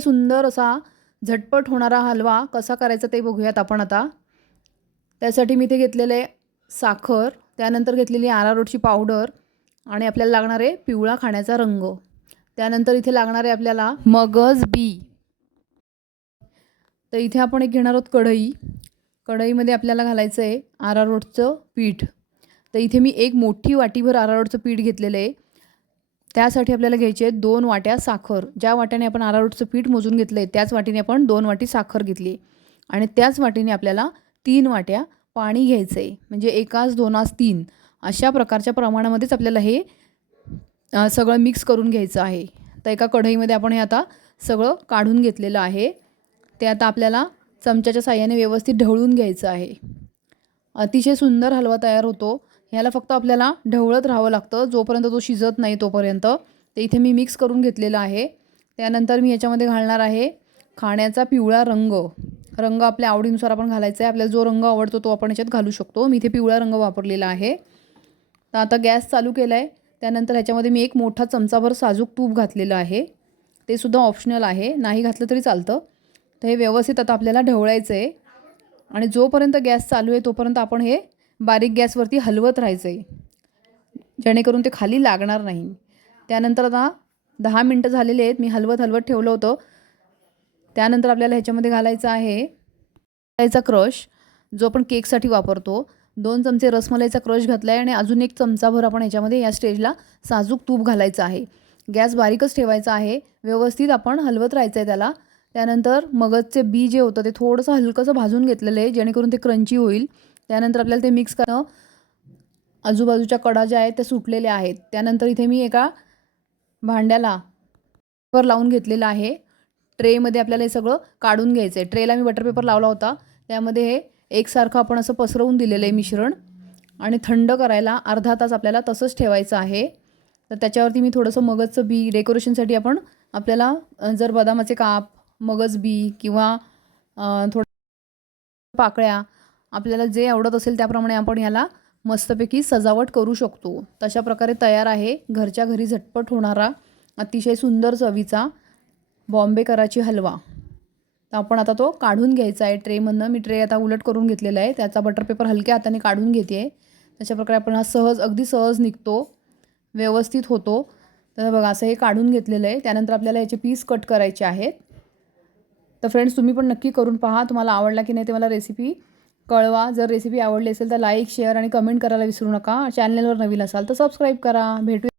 सुंदर असा झटपट होणारा हलवा कसा करायचा ते बघूयात आपण आता. त्यासाठी मी इथे घेतलेले साखर, त्यानंतर घेतलेली अरारोटची पावडर आणि आपल्याला लागणार आहे पिवळा खाण्याचा रंग. त्यानंतर इथे लागणार आहे आपल्याला मगज बी. तर इथे आपण एक घेणार आहोत कढई. कढईमध्ये आपल्याला घालायचं आहे अरारोटचं पीठ. तर इथे मी एक मोठी वाटीभर अरारोटचं पीठ घेतलेलं आहे. त्यासाठी आपल्याला घ्यायचे आहे 2 वाट्या साखर. ज्या वाट्याने आपण अरारोटचं पीठ मोजून घेतलं आहे त्याच वाटीने आपण 2 वाटी साखर घेतली आणि त्याच वाटीने आपल्याला 3 वाट्या पाणी घ्यायचं आहे. म्हणजे 1 2 3 अशा प्रकारच्या प्रमाणामध्येच आपल्याला हे सगळं मिक्स करून घ्यायचं आहे. तर एका कढईमध्ये आपण हे आता सगळं काढून घेतलेलं आहे. ते आता आपल्याला चमच्याच्या साहाय्याने व्यवस्थित ढवळून घ्यायचं आहे. अतिशय सुंदर हलवा तयार होतो. ह्याला फक्त आपल्याला ढवळत राहावं लागतं जोपर्यंत तो शिजत नाही तोपर्यंत. ते इथे मी मिक्स करून घेतलेलं आहे. त्यानंतर मी याच्यामध्ये घालणार आहे खाण्याचा पिवळा रंग. रंग आपल्या आवडीनुसार आपण घालायचा आहे. आपल्याला जो रंग आवडतो तो आपण याच्यात घालू शकतो. मी इथे पिवळा रंग वापरलेला आहे. तर आता गॅस चालू केला आहे. त्यानंतर ह्याच्यामध्ये मी एक मोठा चमचाभर साजूक तूप घातलेलं आहे. ते सुद्धा ऑप्शनल आहे, नाही घातलं तरी चालतं. तर हे व्यवस्थित आता आपल्याला ढवळायचं आहे आणि जोपर्यंत गॅस चालू आहे तोपर्यंत आपण हे बारीक गॅसवरती हलवत राहायचं आहे, जेणेकरून ते खाली लागणार नाही. त्यानंतर आता 10 मिनटं झालेले आहेत. मी हलवत ठेवलं होतं. त्यानंतर आपल्याला ह्याच्यामध्ये घालायचं आहे रसमलाईचा क्रश, जो आपण केकसाठी वापरतो. 2 चमचे रसमलाईचा क्रश घातला आहे आणि अजून 1 चमचाभर आपण ह्याच्यामध्ये या स्टेजला साजूक तूप घालायचं आहे. गॅस बारीकच ठेवायचा आहे. व्यवस्थित आपण हलवत राहायचं आहे त्याला. त्यानंतर मगजचे बी जे होतं ते थोडंसं हलकंसं भाजून घेतलेलं आहे, जेणेकरून ते क्रंची होईल. त्यानंतर आपल्याला ते मिक्स करणं. आजूबाजूच्या कडा ज्या आहेत त्या सुटलेल्या आहेत. त्यानंतर इथे मी एका भांड्याला पेपर लावून घेतलेला आहे. ट्रेमध्ये आपल्याला हे सगळं काढून घ्यायचं आहे. ट्रेला मी बटर पेपर लावला होता. त्यामध्ये हे एकसारखं आपण असं पसरवून दिलेलं आहे मिश्रण आणि थंड करायला अर्धा तास आपल्याला तसंच ठेवायचं आहे. तर त्याच्यावरती मी थोडंसं मगजचं बी डेकोरेशनसाठी आपण आपल्याला जर बदामाचे काप, मगज बी किंवा थोडं पाकळ्या आपल्याला जे आवडत असेल त्याप्रमाणे आपण याला मस्तपैकी सजावट करू शकतो. तशा प्रकारे तयार आहे घरच्या घरी झटपट होणारा अतिशय सुंदर चवीचा बॉम्बे कराची हलवा. तर आपण आता तो काढून घ्यायचा आहे ट्रेमधनं. मी ट्रे आता उलट करून घेतलेला आहे. त्याचा बटर पेपर हलक्या हाताने काढून घेते आहे. तशा प्रकारे आपण हा अगदी सहज निघतो, व्यवस्थित होतो. तर बघा असं हे काढून घेतलेलं आहे. त्यानंतर आपल्याला याचे पीस कट करायचे आहेत. तर फ्रेंड्स तुम्ही पण नक्की करून पहा. तुम्हाला आवडला की नाही ते मला रेसिपी कळवा. जर रेसिपी आवडली असेल तर लाईक, शेअर आणि कमेंट करायला विसरू नका. चॅनलवर नवीन असाल तर सबस्क्राईब करा. भेटू